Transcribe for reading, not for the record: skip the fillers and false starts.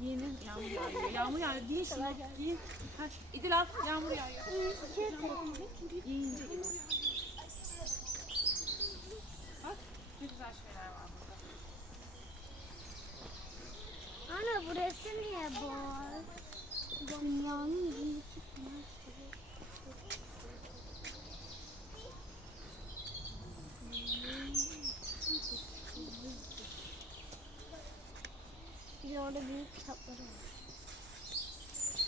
giyinin. Yağmur yağıyor. Yağmur yağıyor. Giyin şimdi. Giyin. Hadi. İdil al. Yağmur yağıyor. Giyin. Bak ne güzel şeyler var burada. Ana burası niye boş? Dünyanın büyük ihtimal. Bir de orada büyük kitapları var.